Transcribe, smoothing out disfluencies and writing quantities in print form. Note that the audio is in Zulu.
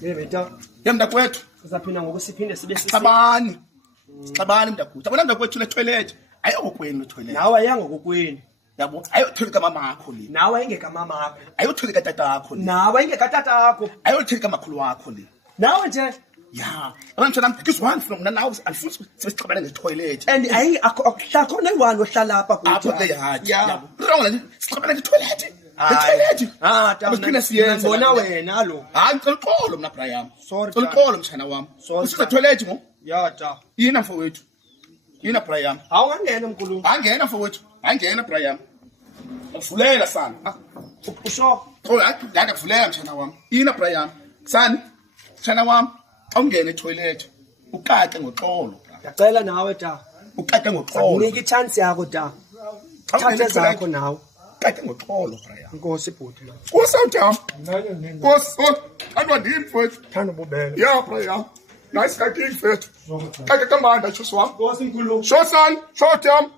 Beta. Yamntakwethu. Sizaphina ngokusiphinde sibe Xabani. Xabani mntakwethu. Yabona mntakwethu le toilet. Ayokokwenu toilet. Nawe ayangokokwenu. Yabo ayotholika mama akho le. Nawe engeka mama akho. Ayotholika tata akho le. Nawe engeka tata akho. Ayotholika makhulu wakho le. Nawe nje. Yeah. Abantwana nami this one from now alfuthi sesixabana nge-toilet. And ayi akuhlala khona iwani ohlala apha kuthi. Apho ke yathi. Yabo. Wrong la sixabana nge-toilet. Nge-toilet. Tawu. Siyenza Ngibona wena lo. Hayi ngixolo mina Brian. Sorry. Ngixolo mshana wami. Usuka toilet ngo? Ya ta. Yina mfowethu. Yina Brian. Awungangena mkhulu. Angena mfowethu. Angena Brian. Uvulela sana. Usho. Hayi kuvulela mshana wami. Yina Brian. Sani? Mshana wami. Awungene etoilet. Ukake ngoxolo. Ngicela nawe ta. Ukake ngoxolo. Unika i-chance yakho ta. Thatha zakho nawe. Ukake ngoxolo Brian. Inkosi ibhuti la. Usawujama. Nkosi. Kanti wandini mfowethu. Thanda ububele. Yeah Brian. Nice cutting mfowethu. Kake kamanda chosi wami. Nkosi mkhulu. Shosan, short yam.